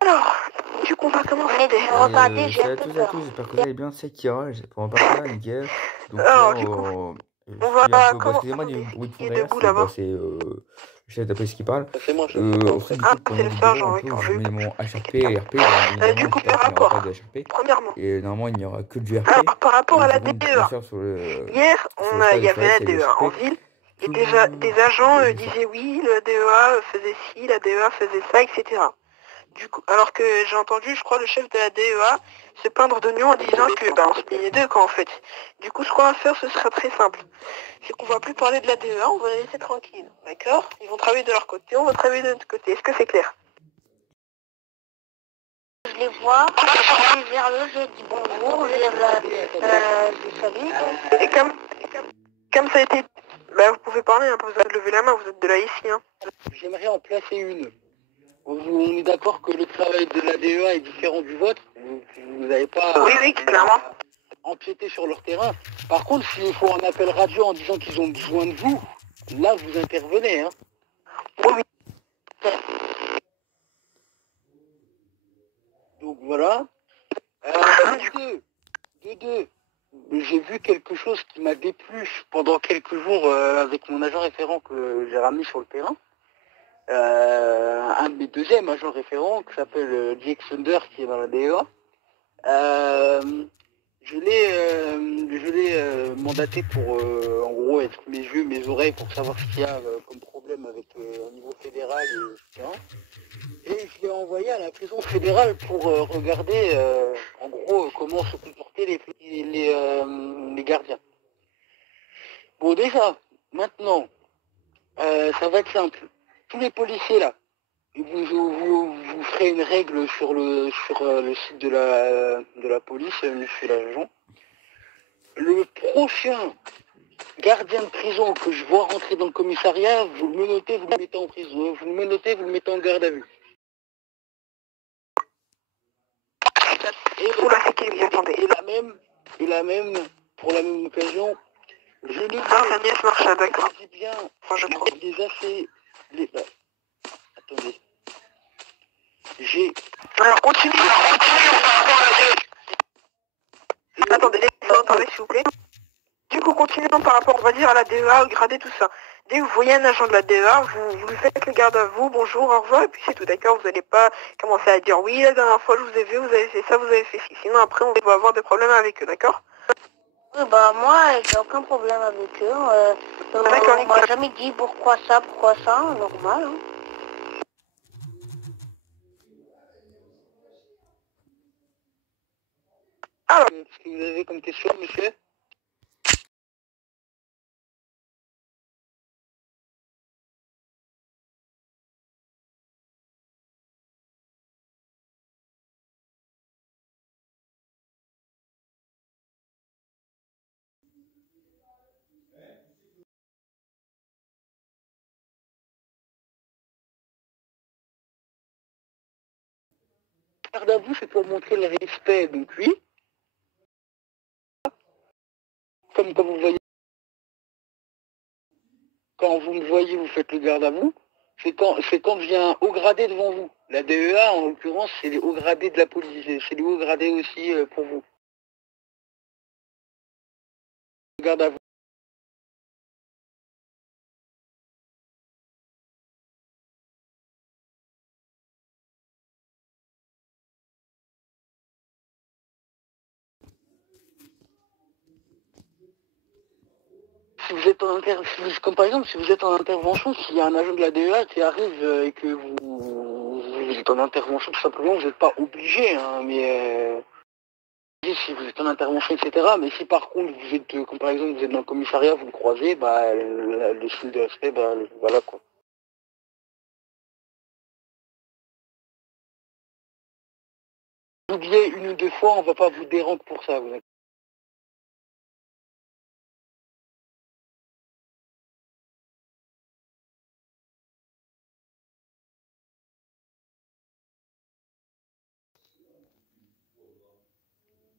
Alors, du coup, on va commencer. Regardez, j'ai un peu peur. J'espère que vous allez bien, c'est Kira, pour ma part là, nickel. Donc Alors, là, du coup, je on suis un va peu, bon, commencer. excusez-moi du bruit de Qui fond est derrière, debout là-bas? c'est le chef de police qui parle. C'est moi, je Ensuite, du coup, pour c'est le mon bureau, sergent, un oui, peu, où quand je j'ai eu mets quelque mon chose. HRP et RP, bien évidemment, Du coup, j'espère par qu'il n'y aura pas rapport, de HRP. premièrement, Et normalement, il n'y aura que du RP. alors, par rapport à la Seconde, bien DEA, sûr, hier, sur le stade il y de avait Forest, la il y a du DEA en HRP. ville, et Tout déjà, des agents le disaient oui, la DEA faisait ci, la DEA faisait ça, etc. Du coup, alors que j'ai entendu, je crois, le chef de la DEA se plaindre de nous en disant que, on se plaignait d'eux, quoi, en fait. Du coup, ce qu'on va faire, ce sera très simple. C'est qu'on va plus parler de la DEA, on va les laisser tranquilles, d'accord? Ils vont travailler de leur côté, on va travailler de notre côté. Est-ce que c'est clair? Je les vois, je vais vers eux, je dis bonjour, je salue. Et comme ça a été... vous pouvez parler, hein, vous avez levé la main, vous êtes de là ici, hein. J'aimerais en placer une. On est d'accord que le travail de la DEA est différent du vôtre. Vous n'avez pas Oui, clairement. empiété sur leur terrain. Par contre, s'il faut un appel radio en disant qu'ils ont besoin de vous, là, vous intervenez. Hein. Oui. Donc voilà. De deux, j'ai vu quelque chose qui m'a déplu pendant quelques jours avec mon agent référent que j'ai ramené sur le terrain. Un de mes deuxièmes agents référents qui s'appelle Jake Thunder qui est dans la DEA. Je l'ai mandaté pour en gros être mes yeux, mes oreilles pour savoir ce qu'il y a comme problème avec au niveau fédéral, etc. Et je l'ai envoyé à la prison fédérale pour regarder en gros comment se comportaient les gardiens. Bon déjà, maintenant, ça va être simple. Tous les policiers là, vous ferez une règle sur le site de la police, monsieur l'agent. Le prochain gardien de prison que je vois rentrer dans le commissariat, vous le menotez, vous le mettez en prison. Vous le menotez, vous le mettez en garde à vue. Et la même, pour la même occasion, je le dis. Agnès Marcha, d'accord. Je dis bien, je crois. Attendez. Alors, continue. Attendez, s'il vous plaît. Du coup, continuons par rapport, on va dire, à la DEA, au gradé, tout ça. Dès que vous voyez un agent de la DEA, vous lui faites le garde à vous, bonjour, au revoir, et puis c'est tout, d'accord? Vous n'allez pas commencer à dire, oui, la dernière fois, je vous ai vu, vous avez fait ça, vous avez fait ci. Sinon, après, on va avoir des problèmes avec eux, d'accord? Oui, moi, j'ai aucun problème avec eux. D'accord, on m'a jamais dit pourquoi ça, normal. Hein. Alors, qu'est-ce que vous avez comme question, monsieur? Garde à vous, c'est pour montrer le respect, donc oui. Comme quand vous voyez, quand vous me voyez, vous faites le garde à vous. C'est quand vient haut gradé devant vous. La DEA, en l'occurrence, c'est les hauts gradés de la police. C'est les hauts gradés aussi pour vous. Garde à vous. Si vous êtes comme par exemple, si vous êtes en intervention, s'il y a un agent de la DEA qui arrive et que vous êtes en intervention, tout simplement, vous n'êtes pas obligé, hein, mais si vous êtes en intervention, etc. Mais si par contre vous êtes, comme par exemple, vous êtes dans le commissariat, vous le croisez, le style de respect, voilà quoi. Oubliez une ou deux fois, on va pas vous déranger pour ça.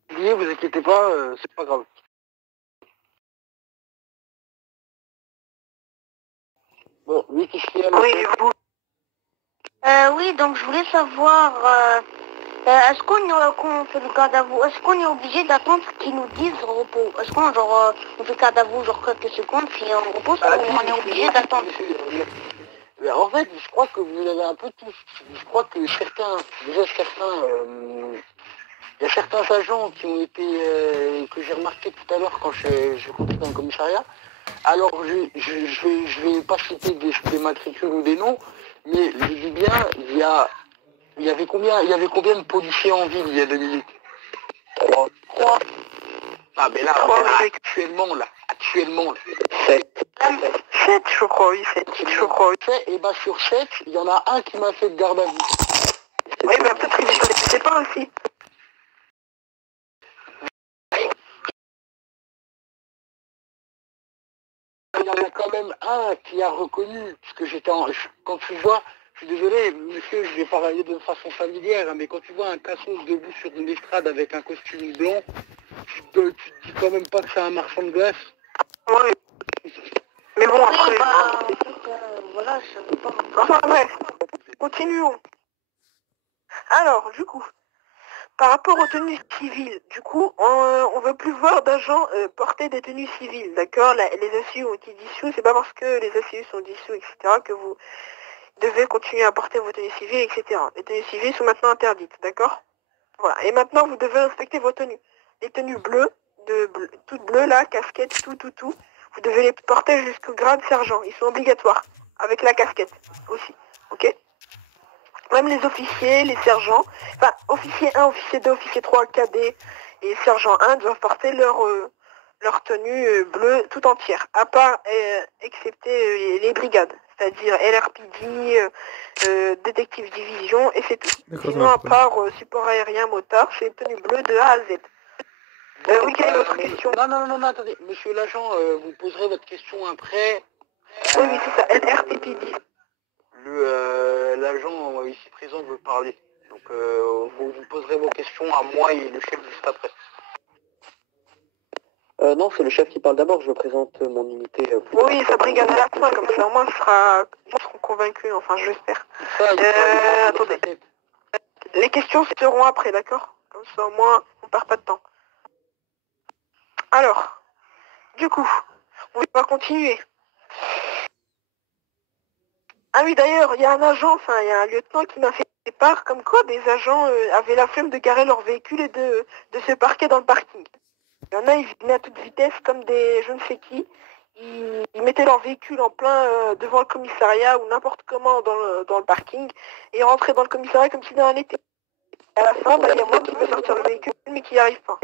Vous oubliez, vous inquiétez pas, c'est pas grave. Bon, oui, qu'est-ce qu'il y a, oui, vous... Oui, donc je voulais savoir, est-ce quand on fait le garde à vous, est-ce qu'on est obligé d'attendre qu'ils nous disent repos? Est-ce qu'on on fait garde à vous genre quelques secondes, puis on repose, ou on est obligé d'attendre? En fait, je crois que vous avez un peu tous. Je crois que certains, déjà certains, il y a certains agents qui ont été, que j'ai remarqué tout à l'heure quand je comptais dans le commissariat. Alors, je vais pas citer des matricules ou des noms, mais je dis bien, il y avait combien de policiers en ville il y a 2 minutes? 3. Ah, mais là, actuellement, là. 7. 7, je crois, oui, 7, je crois. Et bah, sur 7, il y en a un qui m'a fait de garde à vue. Oui, mais peut-être qu'il ne connaissait pas aussi. Il y en a quand même un qui a reconnu, parce que quand tu vois, je suis désolé, monsieur, je vais parler de façon familière, mais quand tu vois un cassos debout sur une estrade avec un costume blanc, tu te dis quand même pas que c'est un marchand de glace. Oui. Mais bon, après... Oui, bah, en fait, voilà, je sais pas. Enfin bref, continuons. Alors, du coup, par rapport aux tenues civiles, du coup, on veut plus voir d'agents porter des tenues civiles, d'accord? Les ACU ont été dissous, c'est pas parce que les ACU sont dissous, etc., que vous devez continuer à porter vos tenues civiles, etc. Les tenues civiles sont maintenant interdites, d'accord? Voilà. Et maintenant, vous devez respecter vos tenues. Les tenues bleues, toutes bleues là, casquette, tout. Vous devez les porter jusqu'au grade sergent. Ils sont obligatoires. Avec la casquette aussi. Ok? Même les officiers, les sergents, enfin, officier 1, officier 2, officier 3, cadet et sergent 1 doivent porter leur tenue bleue tout entière, à part, excepté les brigades, c'est-à-dire LRPD, détective division, et c'est tout. Sinon, à part support aérien, motard, c'est tenue bleue de A à Z. Oui, quelle est votre question? Non, attendez. Monsieur l'agent, vous poserez votre question après. Oui, c'est ça, LRPD. L'agent ici présent veut parler. Donc, vous poserez vos questions à moi et le chef juste après. Non, c'est le chef qui parle d'abord. Je présente mon unité. Oui, sa brigade à la fin, comme ça, au moins, ils seront convaincus, enfin, j'espère. Attendez. Les questions seront après, d'accord? Comme ça, au moins, on perd pas de temps. Alors, du coup, on va continuer. Ah oui, d'ailleurs, il y a un agent, enfin, il y a un lieutenant qui m'a fait part comme quoi des agents avaient la flemme de garer leur véhicule et de se parquer dans le parking. Il y en a, ils venaient à toute vitesse comme des je ne sais qui. Ils mettaient leur véhicule en plein devant le commissariat ou n'importe comment dans le parking et ils rentraient dans le commissariat comme si de rien n'était. À la fin, il y a moi qui veux sortir le véhicule mais qui n'y arrive pas.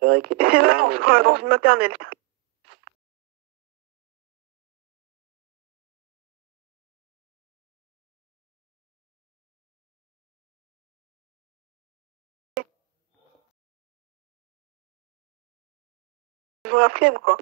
C'est vrai qu'il Et c'est là, on se croit dans une maternelle. Ils ont la flemme, quoi.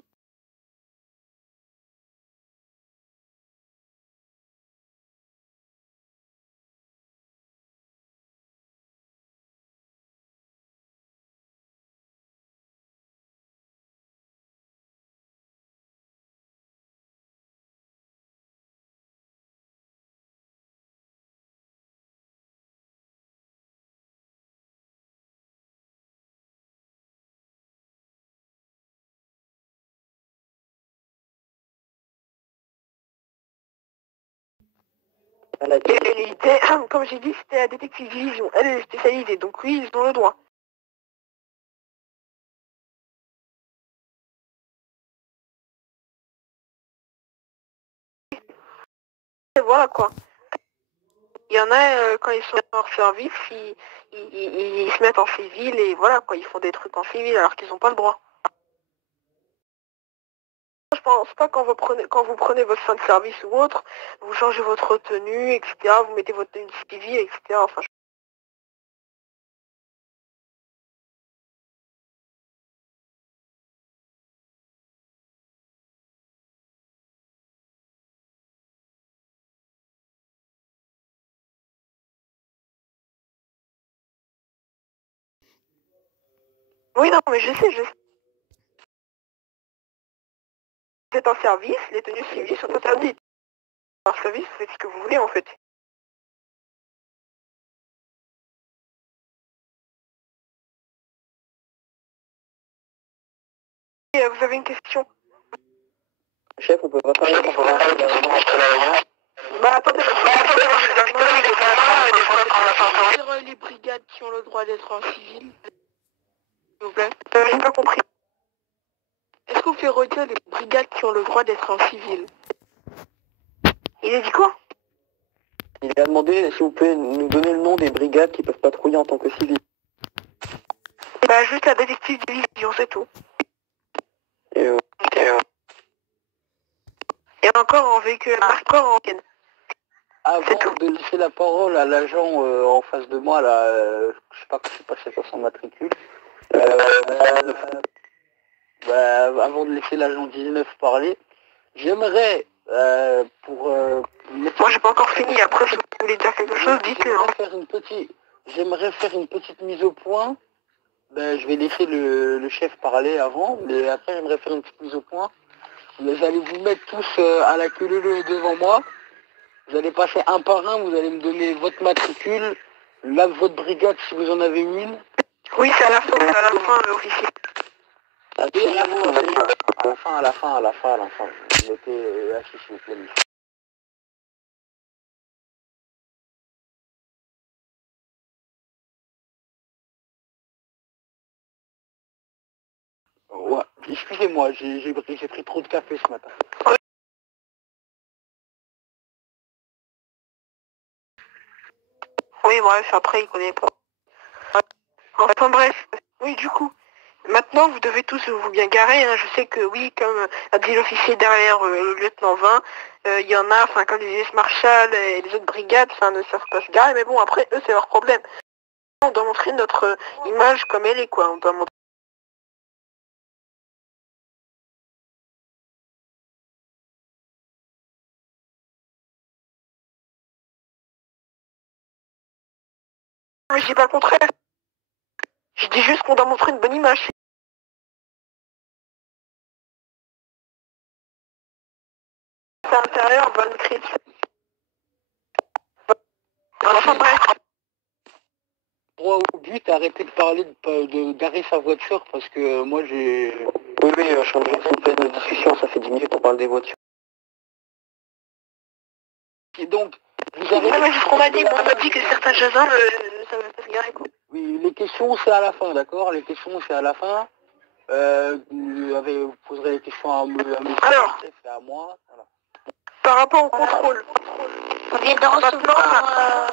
Et il était, comme j'ai dit, c'était la détective division. Elle est spécialisée, donc oui, ils ont le droit. Et voilà quoi. Il y en a, quand ils sont hors service, ils se mettent en civil et voilà quoi, ils font des trucs en civil alors qu'ils n'ont pas le droit. Je pense pas quand vous prenez votre fin de service ou autre, vous changez votre tenue, etc. Vous mettez votre tenue civile, etc. Enfin, oui, non, mais je sais. Vous êtes en service, les tenues civiles sont interdites. En service, vous faites ce que vous voulez en fait. Et, vous avez une question? Chef, on peut pas parler Bah attendez, les brigades qui ont le droit d'être en civil, s'il vous plaît. J'ai pas compris. Est-ce qu'on fait retirer les brigades qui ont le droit d'être en civil? Il a dit quoi? Il a demandé si vous pouvez nous donner le nom des brigades qui peuvent patrouiller en tant que civils. Bah juste la détective division, c'est tout. Et encore en véhicule, encore en week-end. Avant de laisser la parole à l'agent en face de moi, là, je sais pas c'est quoi son matricule. Avant de laisser l'agent 19 parler, j'aimerais Moi j'ai pas encore fini, après si vous voulez dire quelque chose, dites-le. J'aimerais faire une petite mise au point. Je vais laisser le chef parler avant, mais après j'aimerais faire une petite mise au point. Vous allez vous mettre tous à la queue leu devant moi. Vous allez passer un par un, vous allez me donner votre matricule, votre brigade si vous en avez une. Oui, c'est à la fin, l'officier. À la fin. Vous mettez assis s'il vous plaît. Ouais, excusez-moi, j'ai pris trop de café ce matin. Oui, bref, après il connaît pas. Enfin bref, oui du coup. Maintenant, vous devez tous vous bien garer. Hein. Je sais que oui, comme a dit l'officier derrière le lieutenant 20, il y en a, enfin comme les US Marshall et les autres brigades, enfin ne savent pas se garer. Mais bon, après, eux, c'est leur problème. On doit montrer notre image comme elle est, quoi. On doit montrer. Mais je dis pas le contraire. Je dis juste qu'on doit montrer une bonne image. À l'intérieur, on va le crier. Enfin bref. Droit au but, arrêtez de parler de garer sa voiture parce que moi j'ai... Oui, je suis en train de faire une discussion, ça fait 10 minutes qu'on parle des voitures. Et donc, vous avez... mais c'est ce qu'on m'a dit, on m'a dit que certains jasins, ça va pas se garer, quoi. Oui, les questions c'est à la fin, d'accord? Les questions c'est à la fin. Vous poserez les questions à me Alors, c'est à moi. Voilà. Par rapport au contrôle. On vient de recevoir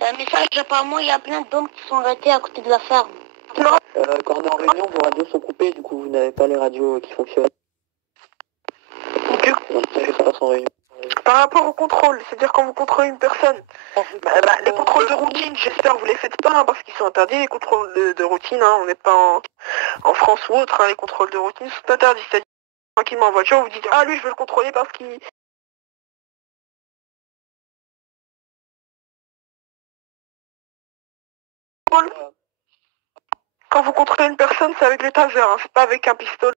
un message. Apparemment, il y a plein d'hommes qui sont arrêtés à côté de la ferme. Quand on est en réunion, vos radios sont coupées, du coup vous n'avez pas les radios qui fonctionnent. Ça se passe en réunion. Par rapport au contrôle, c'est-à-dire quand vous contrôlez une personne, les contrôles de routine, j'espère que vous les faites pas hein, parce qu'ils sont interdits, les contrôles de routine, hein, on n'est pas en France ou autre, hein, les contrôles de routine sont interdits. C'est-à-dire tranquillement en voiture, vous dites ah lui je veux le contrôler parce qu'il... Quand vous contrôlez une personne, c'est avec le taser, hein, c'est pas avec un pistolet.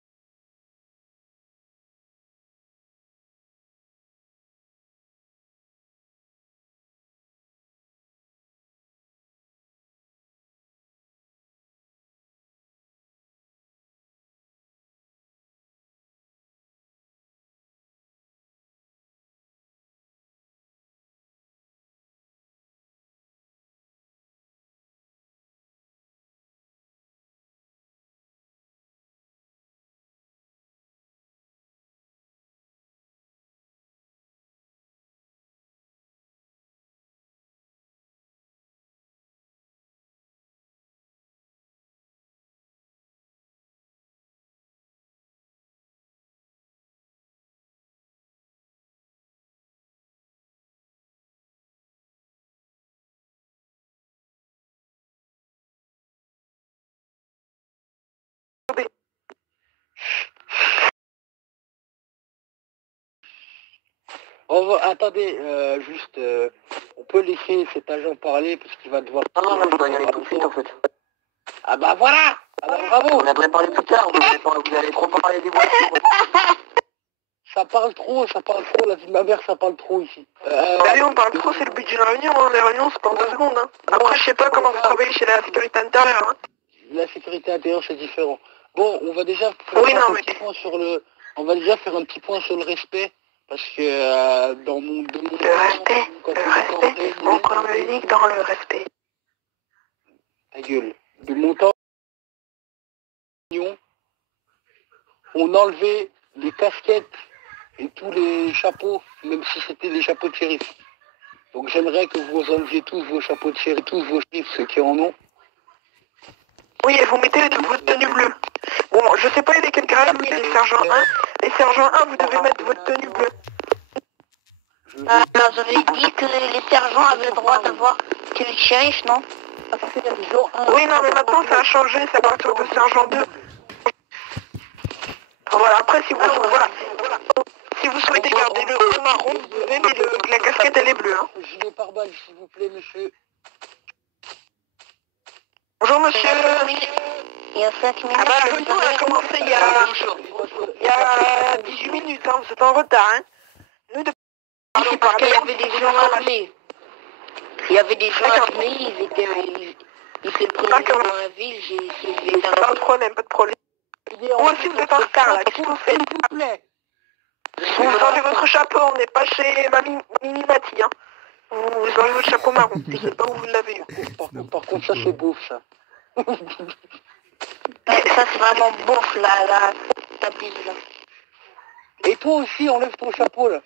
Attendez, juste, on peut laisser cet agent parler parce qu'il va devoir... Non, je dois y aller tout de suite en fait. Ah bah voilà. Alors bravo. On aimerait parler plus tard, vous allez trop parler des voitures. Ça parle trop, la vie de ma mère, ça parle trop ici. Bah oui, on parle trop, c'est le but d'une réunion, hein. Les réunions, c'est pas en 2 secondes, hein. Après, je sais pas comment vous travaillez chez la sécurité intérieure, hein. La sécurité intérieure, c'est différent. Bon, on va déjà Oui, faire non, un mais... petit point sur le... On va déjà faire un petit point sur le respect. Parce que dans mon... Le respect, on communique dans le respect. Ta gueule. De mon temps, on enlevait les casquettes et tous les chapeaux, même si c'était les chapeaux de shérif. Donc j'aimerais que vous enleviez tous vos chapeaux de shérif, tous vos shérifs, ceux qui en ont. Oui, et vous mettez votre tenue bleue. Bon, je sais pas, il y a quel grade, oui, les sergents 1. Les sergents 1, vous devez mettre votre tenue bleue. Alors, j'avais dit que les sergents avaient le droit d'avoir que le shérif, non? Oui, non, mais maintenant, ça a changé, c'est à partir de sergent 2. Voilà, après, si vous souhaitez garder le haut marron, vous devez, mais la casquette, elle est bleue, hein. Gilet pare-balles, s'il vous plaît, monsieur. Bonjour, monsieur. Il y a 5 minutes. Ah bah, le réunion a commencé il y a 18 minutes, hein, vous êtes en retard, hein. Nous, de... C'est parce qu'il y avait des gens armés. Il y avait des gens armés, ils se prenaient dans la ville, j'ai Pas de problème, pas de problème. Moi aussi, vous êtes en retard, là. Qu'est-ce que vous faites? S'il vous plaît. Vous enlevez votre chapeau, on n'est pas chez Mimi Mati, hein. Vous enlevez votre chapeau marron, je sais pas où vous l'avez eu. Par contre, ça, c'est beau, ça. Ça, c'est vraiment bouffe, la tapis, là. Et toi aussi, enlève ton chapeau, là.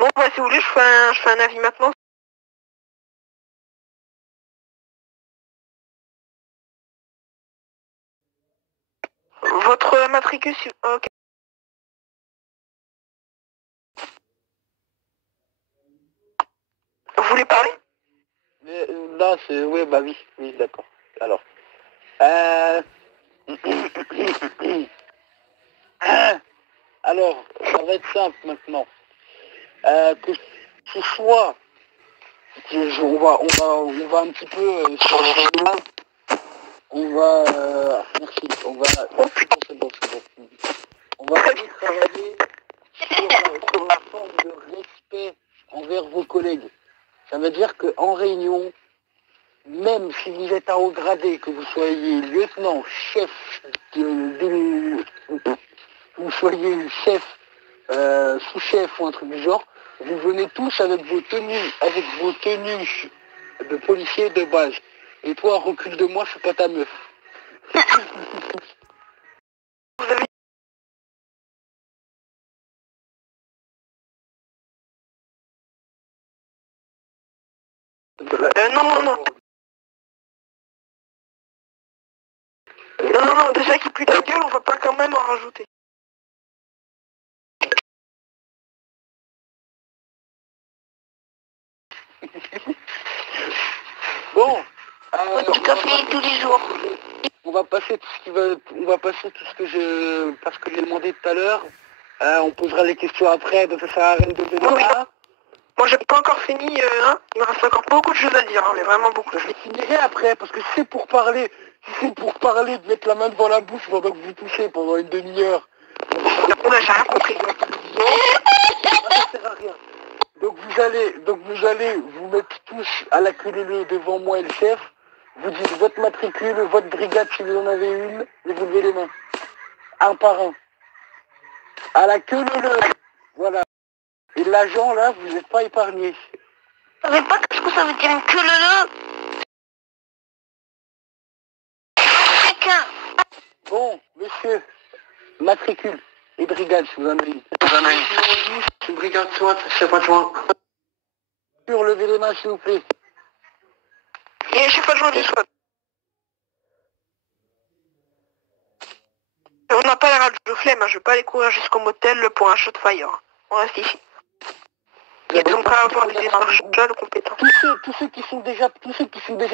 Bon, bah, si vous voulez, je fais un avis maintenant. Votre matricule, ok. Vous voulez parler? Là, c'est... Oui, bah oui, d'accord. Alors. Alors, ça va être simple maintenant. Que ce soit... On va un petit peu... sur le règlement. On va... merci. On va... Oh putain, c'est bon. On va aller travailler sur la forme de respect envers vos collègues. Ça veut dire qu'en réunion, même si vous êtes à haut gradé, que vous soyez lieutenant, chef, vous soyez chef, sous-chef ou un truc du genre, vous venez tous avec vos tenues de policier de base. Et toi, recule de moi, je suis pas ta meuf. Vous avez... Non. Non, déjà qu'il pue ta gueule, on va pas quand même en rajouter. Bon, Du café tous les jours. on va passer tout ce que j'ai demandé tout à l'heure. On posera les questions après, donc ça sert à rien de donner Oui. là. Moi, j'ai pas encore fini, hein. Il me reste encore beaucoup de choses à dire, hein, mais vraiment beaucoup. Je finirai après, parce que si c'est pour parler, de mettre la main devant la bouche pendant que vous touchez pendant une demi-heure. Oula, j'ai rien compris. Ça sert à rien. Donc vous allez vous mettre tous à la queue leu leu devant moi et le chef. Vous dites votre matricule, votre brigade si vous en avez une, et vous levez les mains. Un par un. À la queue leu. Voilà. Et l'agent, là, vous n'êtes pas épargné. Vous savez pas ce que ça veut dire une queue leu? Quelqu'un. Bon, monsieur, matricule et brigade, si vous en avez une. Une brigade SWAT, chef adjoint. Levez les mains, s'il vous plaît. Et je sais pas joindre du SWAT. On n'a pas la radio flemme, hein. Je vais pas aller courir jusqu'au motel pour un shot fire. On reste ici. Ils ont pas à avoir des marshals compétents. Tous ceux qui sont déjà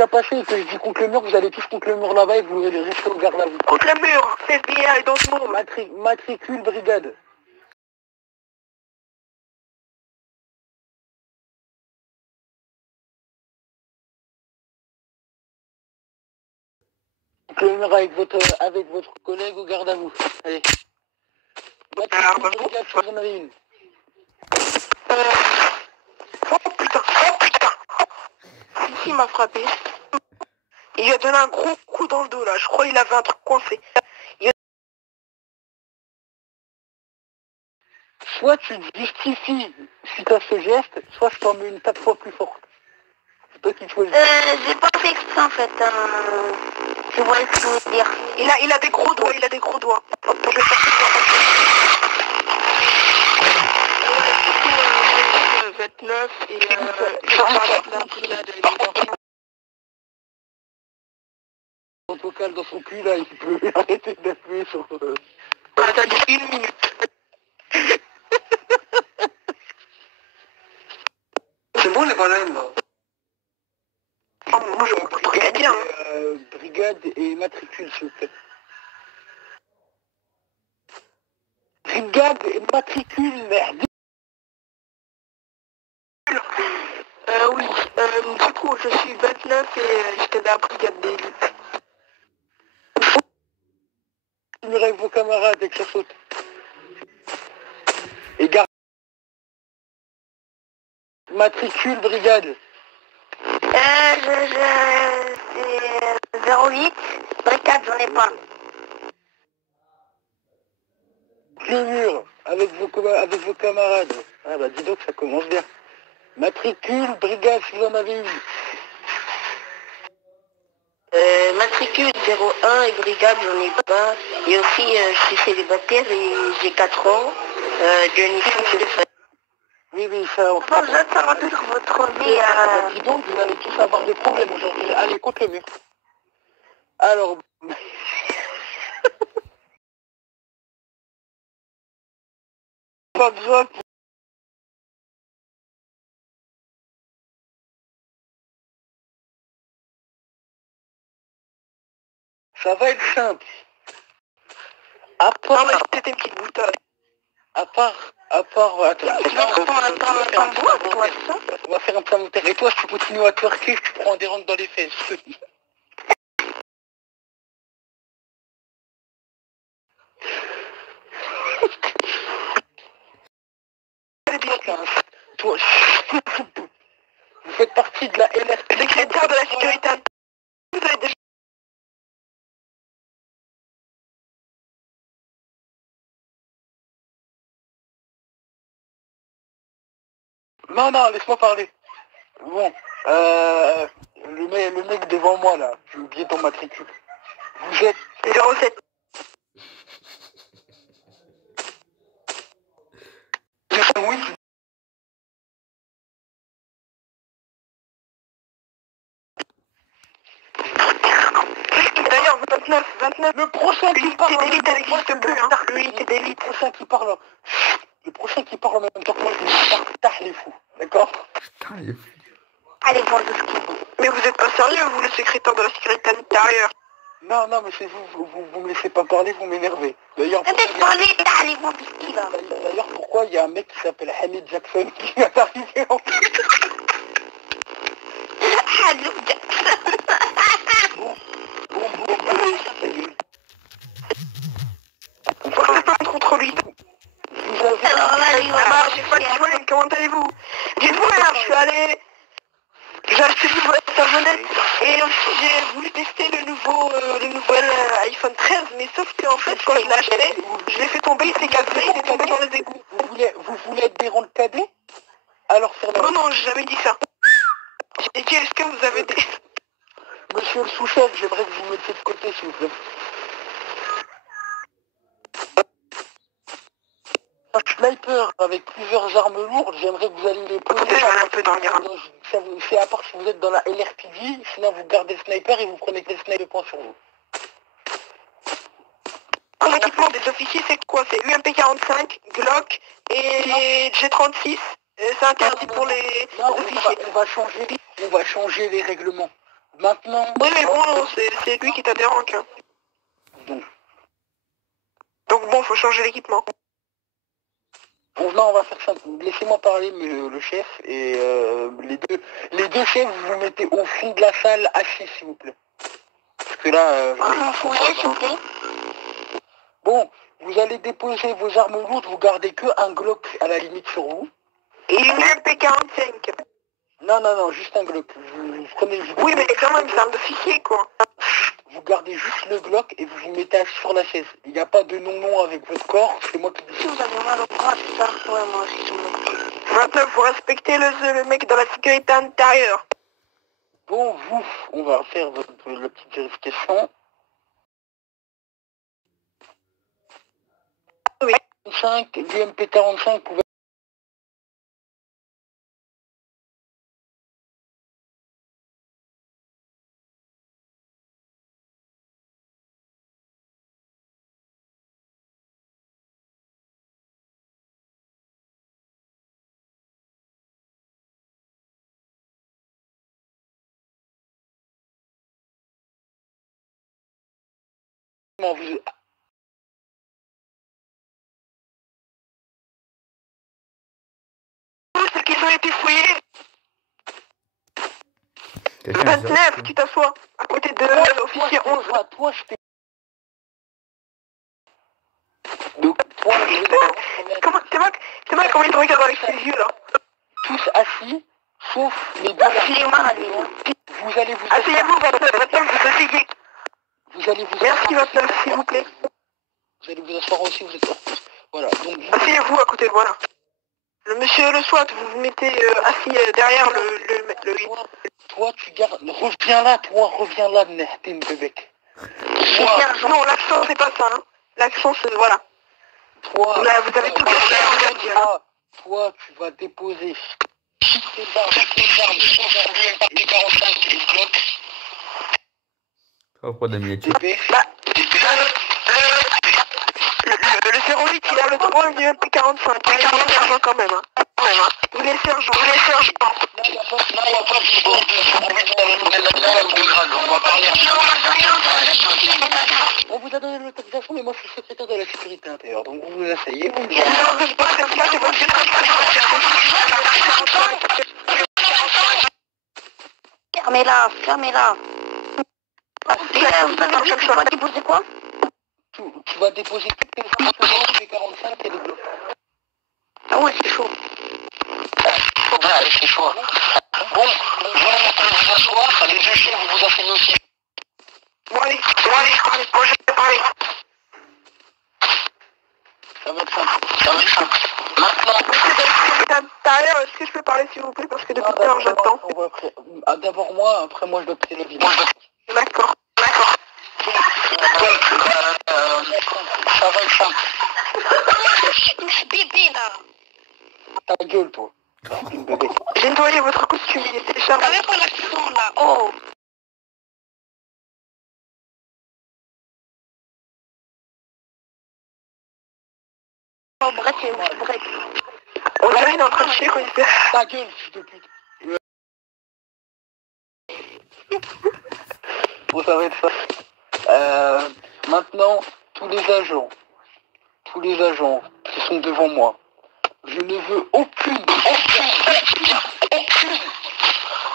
passés et que je dis contre le mur, vous allez tous contre le mur là-bas et vous restez au garde à vous. Contre le mur, FBI, dans ce mot. Matricule, brigade. Contre le mur avec votre collègue au garde à vous. Allez. Matricule, brigade, si vous en avez une. Oh putain. Il m'a frappé. Il lui a donné un gros coup dans le dos là. Je crois qu'il avait un truc coincé. Soit tu te justifies suite à ce geste, soit je t'en mets une 4 fois plus forte. C'est toi qui choisis. J'ai pas fait exprès en fait. Je vois ce que tu veux dire. Il a des gros doigts, il a des gros doigts. Hop, je vais faire ça. 29 et Son vocal dans son cul là, il peut arrêter d'appuyer sur... Ah, t'as dit 1 minute. C'est bon les baleines là. Oh, moi je comprends très bien. Brigade et matricule s'il vous plaît. Brigade et matricule, merde. Oui, du coup je suis 29 et j'étais dans la brigade d'élite. Finirez avec vos camarades avec la faute. Et garde. Matricule, brigade. C'est 08. Brigade, j'en ai pas. Le mur, avec vos camarades. Ah bah dis donc, ça commence bien. Matricule, brigade, si vous en avez une. Matricule 01 et brigade, j'en ai pas. Et aussi, je suis célibataire et j'ai 4 ans. Oui, ça... Enfin, je veux savoir tout sur votre vie. Dis donc, vous allez tous avoir des problèmes aujourd'hui. Allez, contre le mur. Alors... Pas besoin pour... Ça va être simple. À part... Non mais c'était une petite boutade. À part... Attends, On va faire un plan moteur. Et toi, si tu continues à twerker, tu prends des rangs dans les fesses. Toi, vous faites partie de la LRT. Secrétaire de la sécurité. Vous avez déjà... Non, laisse-moi parler. Bon, le mec devant moi là, j'ai oublié ton matricule. Vous êtes 07. Oui. D'ailleurs, 29. Le prochain qui parle. L'unité d'élite, elle n'existe plus, hein. L'unité d'élite. Le prochain qui parle en même temps que moi, je vais tard les fous. D'accord? Putain, il est fou. Allez, voir de ski. Mais vous êtes pas sérieux, vous, le secrétaire de la sécurité intérieure? Non, mais c'est vous me laissez pas parler, vous m'énervez. D'ailleurs, Peut-être parler, allez, voir de ski là. D'ailleurs, pourquoi il y a un mec qui s'appelle Hamid Jackson qui vient d'arriver en Hamid Jackson. Portez plainte contre lui. Alors là, lui, J'ai pas de joint, comment allez-vous? Dites-vous, je suis allé... J'ai acheté du voiture. savonnette. Et aussi j'ai voulu tester le nouvel iPhone 13, mais sauf que en fait quand je l'ai acheté, je l'ai fait tomber, il s'est cassé, il est tombé dans les égouts. Vous voulez être des rôles cadets? Alors faire Non, non, j'ai jamais dit ça. J'ai dit est-ce que vous avez des... Monsieur le sous-chef, j'aimerais que vous me mettiez de côté, s'il vous plaît. Un sniper avec plusieurs armes lourdes, j'aimerais que vous alliez les poser. Écoutez, je vais un peu dormir. C'est à part si vous êtes dans la LRPD, sinon vous gardez le sniper et vous prenez que les snipers de points sur vous. L'équipement des officiers, c'est quoi? C'est UMP45, Glock et G36. C'est interdit pour les officiers. On va changer les règlements. Maintenant... Oui, mais bon, c'est lui qui est adhérent. Hein. Donc bon, faut changer l'équipement. Bon, non, on va faire ça. Laissez-moi parler, le chef, et les deux chefs, vous vous mettez au fond de la salle assis, s'il vous plaît. Parce que là... s'il vous plaît. Bon, vous allez déposer vos armes lourdes, vous gardez que un Glock à la limite sur vous. Et une UMP45. Non, juste un Glock. Oui, mais quand même, c'est un officier, quoi. Vous gardez juste le Glock et vous vous mettez assis sur la chaise. Il n'y a pas de non-non avec votre corps, c'est moi qui dis. Si vous avez mal au bras, c'est ça. Ouais, moi aussi, je me... 29, vous respectez le mec dans la sécurité intérieure. Bon, on va faire la petite vérification. Oui. 5, du MP45 pouvait... Vous... C'est qu'ils ont été fouillés. Quelqu'un a 29, tu t'assois à côté de l'officier 11. Toi, je t'ai... Donc, toi, C'est moi comment il te regarde avec ses yeux, là. tous assis, sauf les deux... Vous allez vous... Asseyez-vous, 29, vous asseyez. Vous allez vous... Merci, 29, s'il vous plaît. Vous allez vous asseoir aussi, vous êtes là. Voilà, donc... Asseyez-vous à côté de moi, là. Le monsieur le SWAT, vous vous mettez assis derrière le 8. Toi, tu gardes... Reviens là, Nehtin Bebek. Non, l'accent, c'est pas ça, hein. L'accent, c'est... Voilà. Toi, Là, vous avez tout caché, on va dire. Toi, tu vas déposer toutes tes armes, les 45 et le Glock. Pas pour de la miniature. Le 08, il a le droit du MP45. Il est sergent quand même. Il est sergent. Non, il n'y a pas de grade. On va parler. On vous a donné l'autorisation, mais moi je suis secrétaire de la sécurité intérieure. Donc vous vous asseyez, vous me dites. Fermez-la. Vous avez dit que tu dois déposer quoi? Tu vas déposer toutes tes armes sur les 45 et le bloc. Ah ouais, c'est chaud. Ouais, c'est chaud. Bon, vous asseoir, les deux chefs, vous vous asseyez aussi. Bon allez, moi je vais parler. Ça va être simple. Maintenant. Est-ce que je peux parler s'il vous plaît parce que depuis tout à l'heure j'attends. D'abord moi, après moi je dois quitter la ville. D'accord. Ça va être simple. Bébé là. Ta gueule toi. J'ai nettoyé votre costume, il était charmant. Avec quoi l'accent là? Oh. Oh, bref. On dirait qu'il est en train de chier quand il fait. Ta gueule, fils de pute. Bon, ça va être ça. Maintenant, tous les agents qui sont devant moi, je ne veux aucune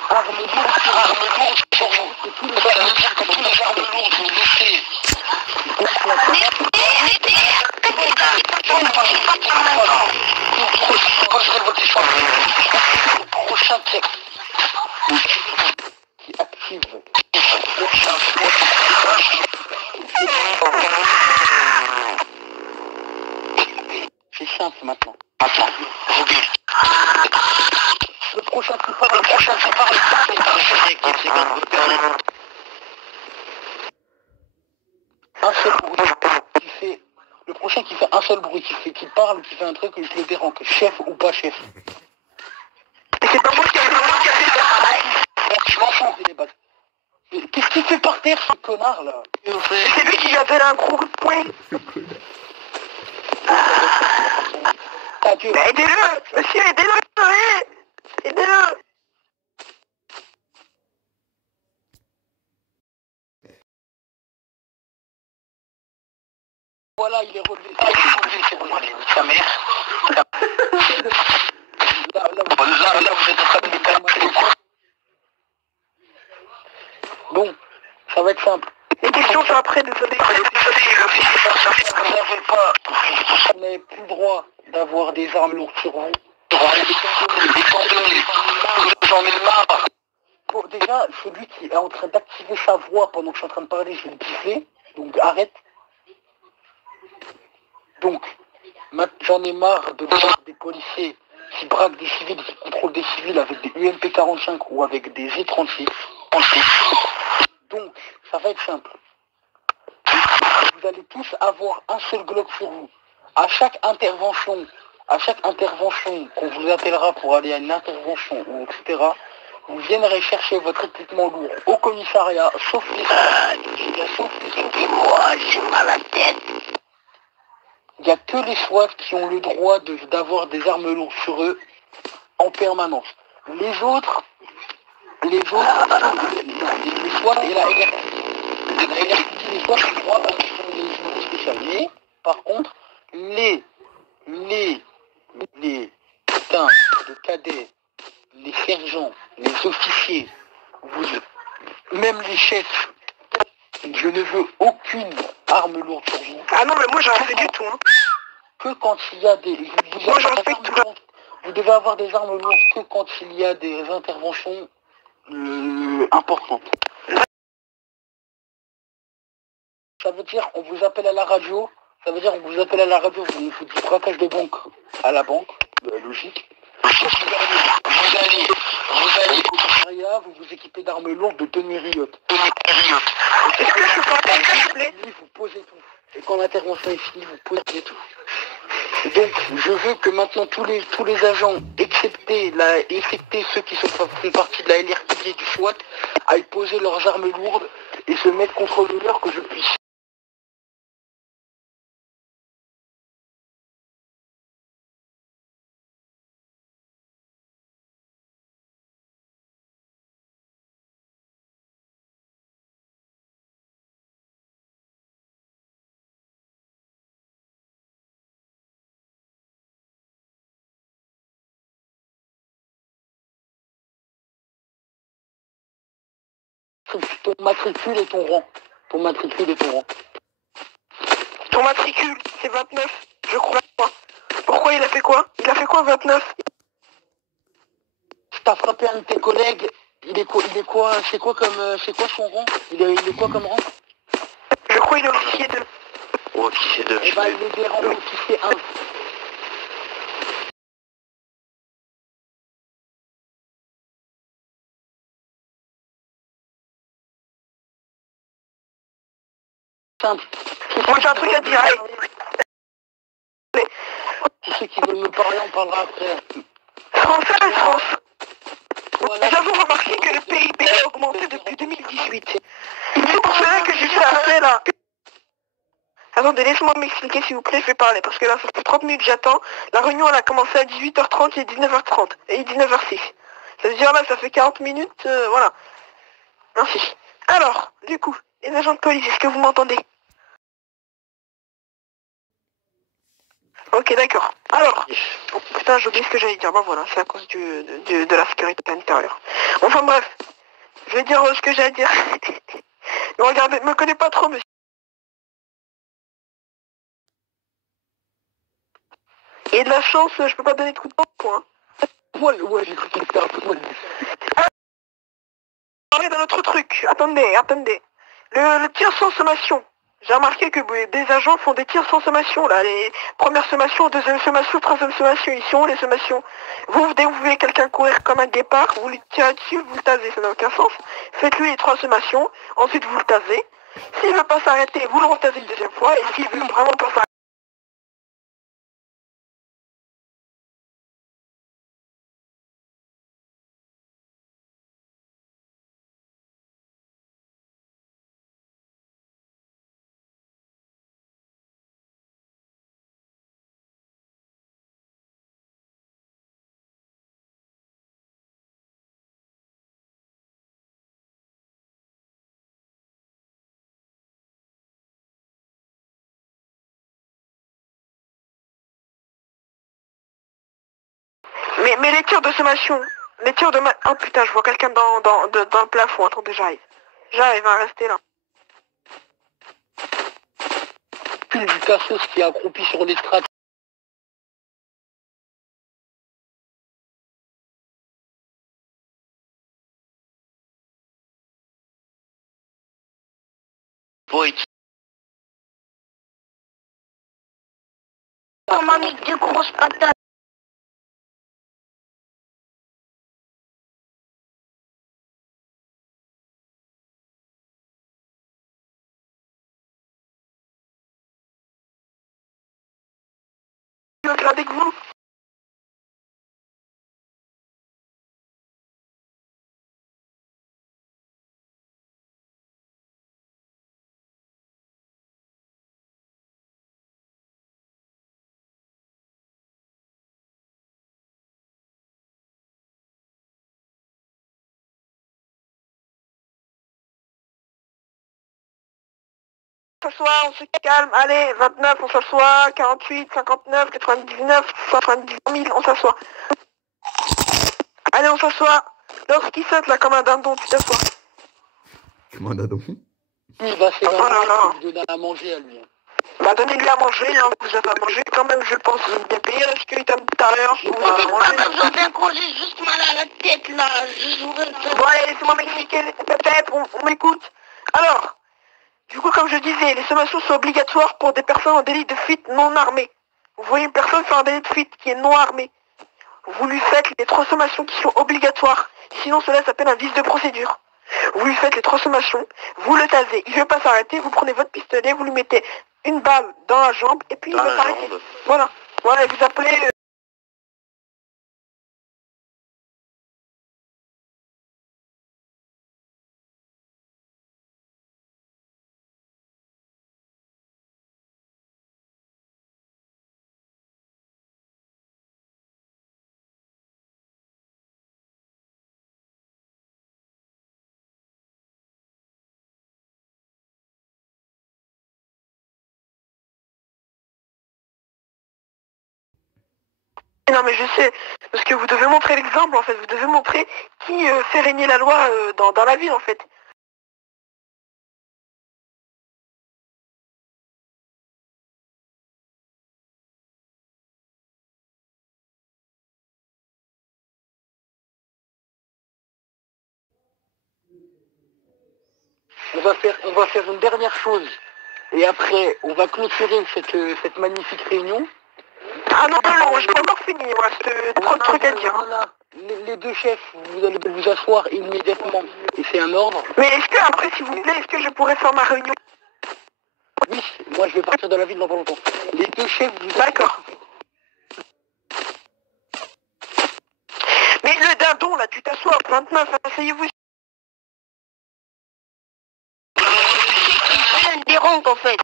arme lourde sur vous. C'est tous les armes lourdes, vous laissez. Poserez votre question. Prochain texte. c'est maintenant. Le prochain qui parle, un seul bruit qui fait... Le prochain qui fait un seul bruit, qui parle, qui fait un truc, je le dérange, chef ou pas chef. C'est pas moi qui ai fait ça. Je m'en fous, les bases. Qu'est-ce qu'il fait par terre, ce connard, là? C'est lui qui lui a donné un gros coup de poing. Adieu. Mais aidez-le, monsieur, aidez-le, ouais. Aidez-le. Voilà, il est relevé. Ah, il est relevé, c'est bon, allez, sa mère. Là, vous êtes en train de me faire. Bon, ça va être simple. Les questions sont après, désolé. Vous n'avez plus le droit d'avoir des armes lourdes sur vous. J'en ai marre. Bon, déjà, celui qui est en train d'activer sa voix pendant que je suis en train de parler, je vais le gifler. Donc arrête. Donc, j'en ai marre de voir des policiers qui braquent des civils, qui contrôlent des civils avec des UMP 45 ou avec des G36. Donc, ça va être simple. Vous allez tous avoir un seul Glock sur vous. À chaque intervention qu'on vous appellera pour aller à une intervention, ou etc., vous viendrez chercher votre équipement lourd au commissariat, sauf les Dis-moi, j'ai mal à la tête. Il n'y a que les SWAT qui ont le droit d'avoir des armes lourdes sur eux en permanence. Les autres, les SWAT et la LRTD. Les SWAT ont le droit parce qu'ils sont des unités spéciales. Mais, par contre, les putains de cadets, les sergents, les officiers, même les chefs, je ne veux aucune arme lourde sur vous. Ah non, mais moi j'en fais du tout, hein. Que quand il y a des... Moi j'en respecte tout. Vous devez avoir des armes lourdes que quand il y a des interventions importantes. Ça veut dire on vous appelle à la radio, vous dites braquage de banque à la banque, logique. Vous allez au commissariat, vous vous équipez d'armes lourdes de tenue Riot. Est-ce que je peux pas s'il vous plaît? Vous posez tout. Et quand l'intervention est finie, vous posez tout. Donc, je veux que maintenant tous les agents, excepté ceux qui font partie de la LRTD et du SWAT, aillent poser leurs armes lourdes et se mettre contre le leur que je puisse. Ton matricule et ton rang. Ton matricule, c'est 29, je crois. Pourquoi il a fait quoi? Il a fait quoi 29? T'as frappé un de tes collègues, c'est quoi son rang? Il est quoi comme rang? Je crois qu'il est officier 2. Officier 2. Eh ben, il est des rangs officier 1. Simple. Moi j'ai un truc à dire. Allez. Tous ceux qui veulent me parler, on parlera après. France. Voilà. Nous avons remarqué que le PIB a augmenté depuis 2018. C'est pour cela que j'ai fait appel à... Attendez, laissez-moi m'expliquer s'il vous plaît, je vais parler. Parce que là, ça fait 30 minutes que j'attends. La réunion, elle a commencé à 18h30 et 19h30. Et 19h06. Ça veut dire là, ça fait 40 minutes, voilà. Ainsi. Alors, du coup, les agents de police, est-ce que vous m'entendez? Ok, d'accord. Alors, oh, putain, j'ai oublié ce que j'allais dire. Bah voilà, c'est à cause de la sécurité intérieure. Enfin bref, je vais dire ce que j'ai à dire. Mais regardez, me connais pas trop, monsieur. Et de la chance, je peux pas donner de coup de poing. Ouais, j'ai cru qu'il était un peu mal. Parler d'un autre truc. Attendez. Le tir sans sommation. J'ai remarqué que des agents font des tirs sans sommation, là. Les premières sommations, deuxième sommation, troisième sommation. Ils sont où les sommations? Dès que vous voyez quelqu'un courir comme un guépard, vous lui tirez dessus, vous le tasez. Ça n'a aucun sens. Faites-lui les 3 sommations, ensuite vous le tasez. S'il veut pas s'arrêter, vous le retasez une deuxième fois. Et s'il veut vraiment pas s'arrêter, mais les tirs de sommation, les tirs de oh putain, je vois quelqu'un dans le plafond. Attendez, j'arrive. J'arrive à rester là. Pile du cassos qui est accroupi sur l'estrade. On m'a mis 2 grosses patates. Je vais avec vous. On s'assoit, on se calme, allez, 29, on s'assoit, 48, 59, 99, 70 000, on s'assoit. Allez, on s'assoit. Lorsqu'il saute là comme un dindon, tu t'assois. Comment on a donc? Il va faire Oh là là. lui donner à manger à lui. Bah donnez-lui à manger, hein, vous avez à manger quand même, je pense, vous bien payé parce qu'il t'a tout à l'heure. Vous avez à Pas manger. besoin d'un gros, j'ai juste mal à la tête là. Je voudrais Bon allez, laissez-moi m'expliquer, peut-être, on m'écoute. Alors, du coup, comme je disais, les sommations sont obligatoires pour des personnes en délit de fuite non armées. Vous voyez une personne faire un délit de fuite qui est non armée. Vous lui faites les 3 sommations qui sont obligatoires. Sinon, cela s'appelle un vice de procédure. Vous lui faites les 3 sommations, vous le tasez. Il ne veut pas s'arrêter, vous prenez votre pistolet, vous lui mettez une balle dans la jambe et puis il va s'arrêter. Voilà. Voilà, et vous appelez... Non mais je sais, parce que vous devez montrer l'exemple en fait, vous devez montrer qui fait régner la loi dans la ville en fait. On va faire une dernière chose. Et après, on va clôturer cette magnifique réunion. Ah non, non, j'ai pas encore fini, il me reste trop de trucs à dire. Voilà. Les 2 chefs, vous allez vous asseoir immédiatement. Et c'est un ordre. Mais est-ce que après, s'il vous plaît, est-ce que je pourrais faire ma réunion? Oui, moi je vais partir de la ville dans pas longtemps. Les 2 chefs, vous D'accord. Mais le dindon là, tu t'assois, 29, asseyez-vous. donne des ronds en fait.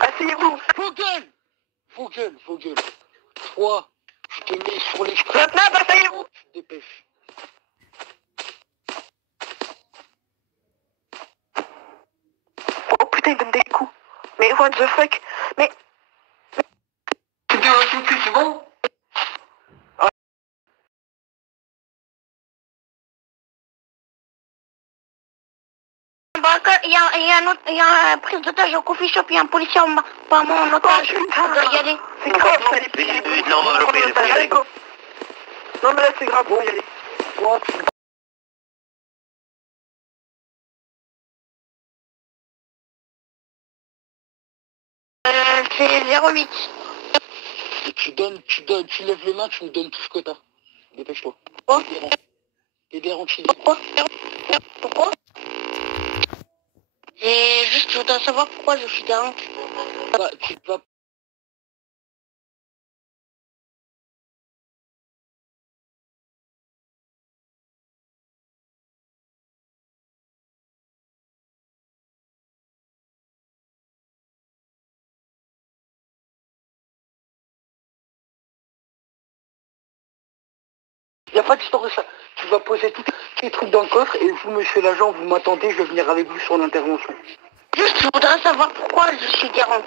Asseyez-vous. Vos gueules. Toi, je te mets sur les cheveux. 29, asseyez-vous. Dépêche. Oh putain, il donne des coups. Mais what the fuck? Mais... C'est bon? Il y a un prise d'otage au coffee shop, il y a un policier pas en otage. On doit y aller. C'est grave, ça les payer. Allez, go. Non mais là c'est grave, faut y aller. Toi, tu C'est 08. Et tu lèves les mains, tu me donnes tout ce que t'as. Dépêche-toi. Quoi? T'es civil. Pourquoi? Et juste, je voudrais savoir pourquoi je suis dérange. Bah, tu vas... Y a pas d'histoire de ça. Tu vas poser tous les trucs dans le coffre et vous, monsieur l'agent, vous m'attendez, je vais venir avec vous sur l'intervention. Juste, je voudrais savoir pourquoi je suis dérange.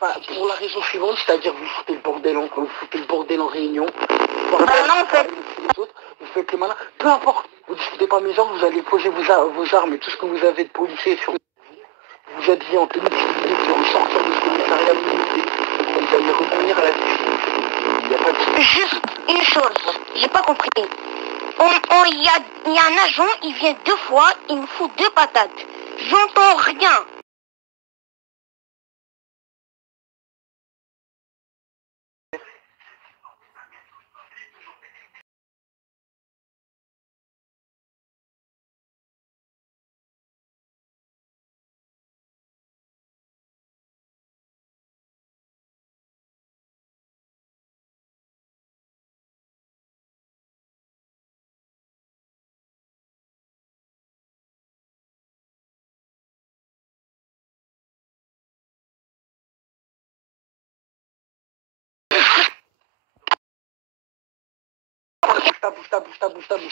Enfin, pour la raison suivante, c'est-à-dire vous foutez le bordel en réunion. Non, en fait. Vous faites le malin. Peu importe, vous discutez pas mes ordres, vous allez poser vos armes et tout ce que vous avez de policier sur vous. Vous habillez en tenue civile, vous allez sortir du commissariat militaire et vous allez revenir à la vie. Il n'y a pas de... Juste une chose, j'ai pas compris. Il y a un agent, il vient 2 fois, il me fout 2 patates. J'entends rien.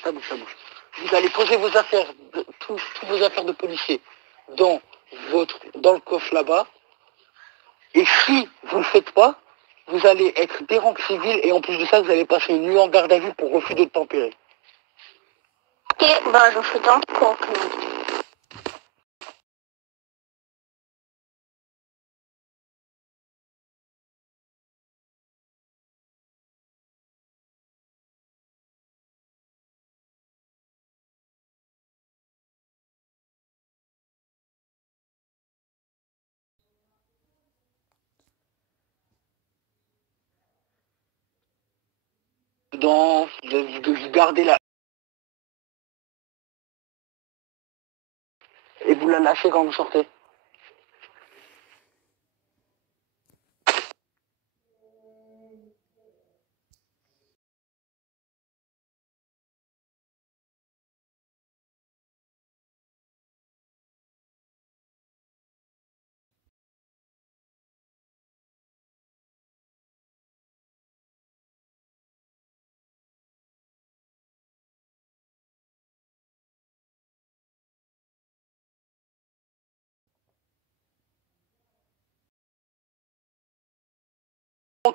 Bouge. Vous allez poser vos affaires, toutes vos affaires de policier dans le coffre là-bas. Et si vous ne le faites pas, vous allez être dérange civil et en plus de ça, vous allez passer une nuit en garde à vue pour refus de tempérer. Ok, bah je fais tant quoi. Vous devez garder la... Et vous la lâchez quand vous sortez.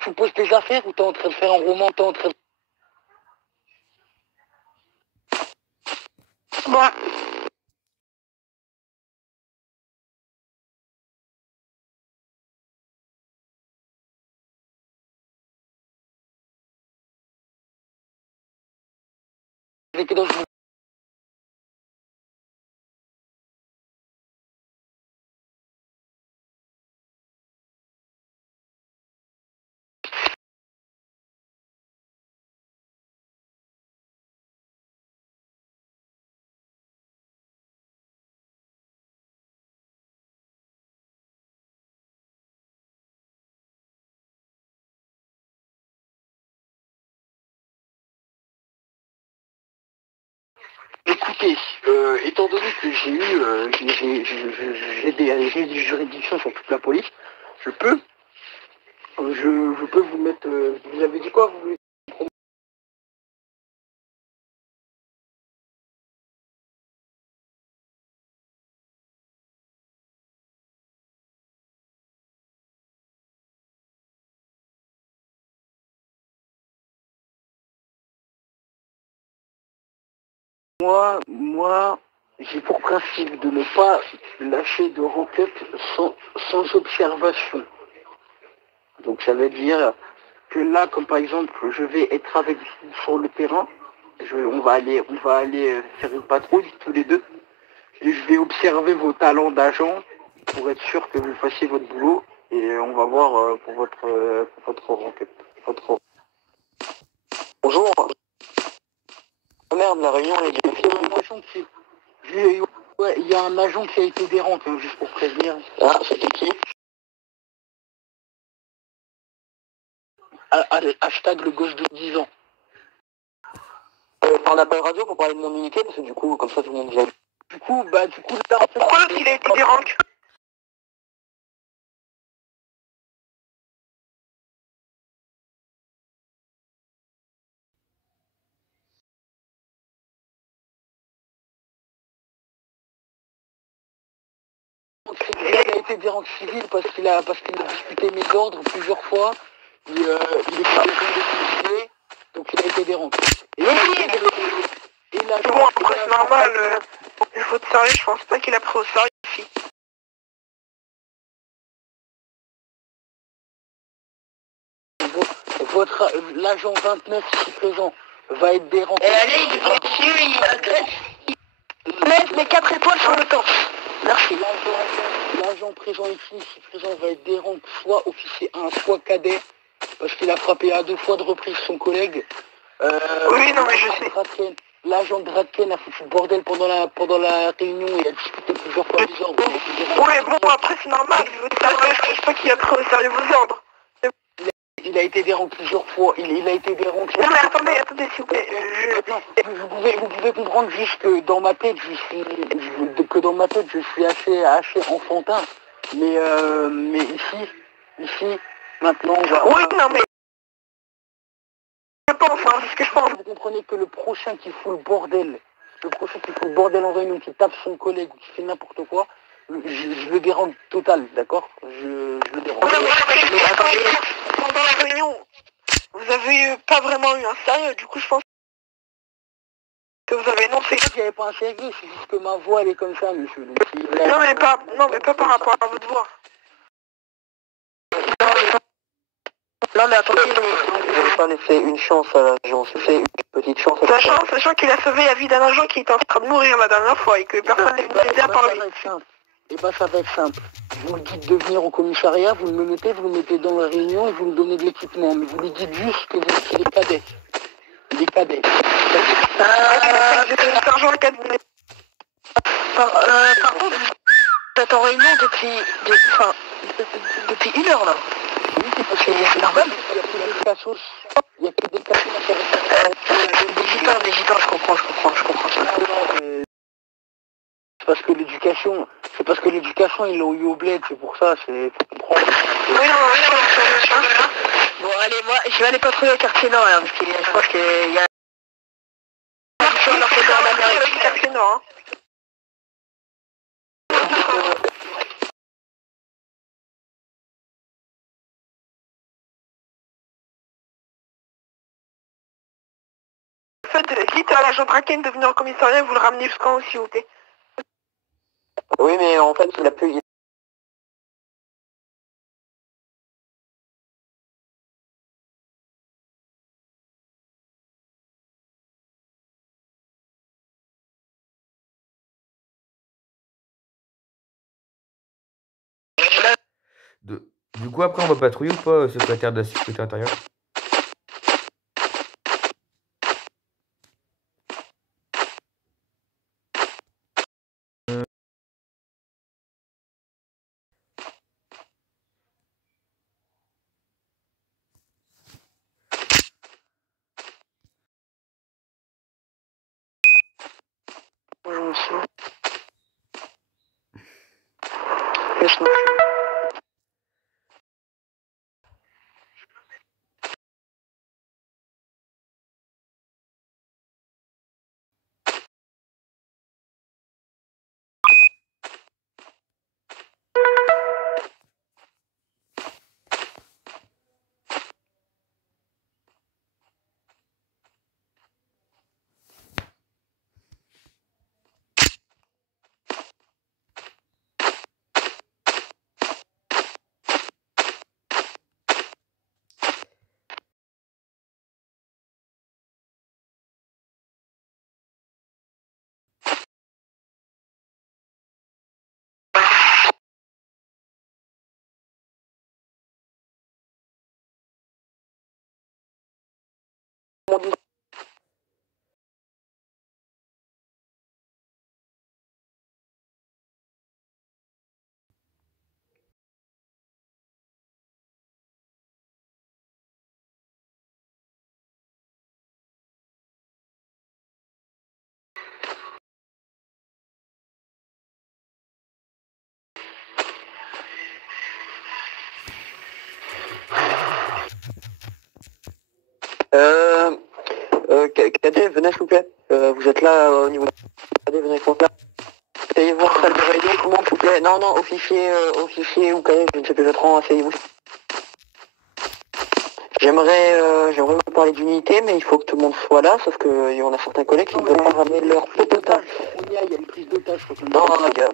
Tu poses tes affaires ou t'es en train de faire un roman, t'es en train de... Bon. J'étais dans une... Écoutez, étant donné que j'ai des juridictions sur toute la police, je peux vous mettre... vous avez dit quoi vous... Moi, j'ai pour principe de ne pas lâcher de requête sans observation. Donc ça veut dire que là, comme par exemple, je vais être avec vous sur le terrain, on va aller faire une patrouille tous les deux, et je vais observer vos talents d'agent pour être sûr que vous fassiez votre boulot. Et on va voir pour votre enquête. Bonjour. Oh merde, la réunion est bien finie. Ouais, il y a un agent qui a été dérangé, juste pour prévenir. Ah, c'était qui? Hashtag le gosse de 10 ans. Par un appel radio pour parler de mon unité, parce que du coup, comme ça tout le monde vient. Du coup, là, en fait, Pourquoi l'autre il a été dérangé? Il a été dérangé civil parce qu'il a discuté mes ordres plusieurs fois. Il est décidé, donc il a été dérangé. Et là, Bon, après c'est normal, il faut te sérieux, je pense pas qu'il a pris au sérieux les filles. L'agent 29 ici présent va être dérangé. Et allez, il est dessus, il agresse. Laisse mes 4 étoiles sur le torse. Merci. L'agent présent ici présent va être dérangé, soit officier 1, soit cadet, parce qu'il a frappé à 2 fois de reprise son collègue. Oui, non mais je sais. L'agent Gradken a foutu le bordel pendant la réunion et a discuté plusieurs fois des ordres. Ouais, bon, après c'est normal, il faut te sérieux, je pense pas qu'il a pris au sérieux vos ordres. Il a été dérangé plusieurs fois. Il a été dérangé. Non mais attendez, s'il vous plaît. Vous pouvez comprendre juste que dans ma tête, je suis assez enfantin. Mais ici, maintenant, on va... Oui, non mais... Je pense, hein, c'est ce que je pense. Vous comprenez que le prochain qui fout le bordel en réunion, qui tape son collègue, qui fait n'importe quoi, je le dérange total, d'accord? Je le dérange. Non mais attendez, pendant la réunion, vous avez pas vraiment eu un sérieux, du coup je pense que vous avez énoncé. Il n'y avait pas un sérieux, c'est juste que ma voix elle est comme ça, monsieur. Non mais pas par rapport à votre voix. Non mais attendez, je vais pas laisser une chance à l'agent, c'est une petite chance. Sachant qu'il a sauvé la vie d'un agent qui était en train de mourir la dernière fois et que personne n'est venu l'aider à part lui. Ça va être simple. Vous me dites de venir au commissariat, vous me mettez dans la réunion et vous me donnez de l'équipement. Mais vous lui dites juste que vous êtes les cadets. Les cadets. Sergent le cadet. Par contre, vous êtes en réunion depuis 1 heure là. Oui, c'est normal. Il y a que des cassos intéressants. Digital, je comprends ça. C'est parce que l'éducation, ils l'ont eu au bled, c'est pour ça, faut comprendre. Oui, non. Bon, allez, moi, je vais aller patrouiller au quartier nord, là, parce que je pense qu'il y a... Quartier nord, En fait, dites à l'agent Draken de venir au commissariat et vous le ramenez jusqu'en haut, s'il vous plaît. Oui, mais en fait, il a pu... Du coup, après, on va patrouiller ou pas, secrétaire de la sécurité intérieure? mon Discord. Cadet, venez s'il vous plaît. Vous êtes là au niveau... Cadet, venez avec moi. Asseyez-vous en salle de réunion, tout le monde s'il vous plaît. Non, au fichier ou cadet, je ne sais plus, je rends, asseyez-vous. J'aimerais vous parler d'unité, mais il faut que tout le monde soit là, sauf qu'il y en a certains collègues qui ne veulent pas ramener leur popotage. Il y a une prise d'otage. Non, gars.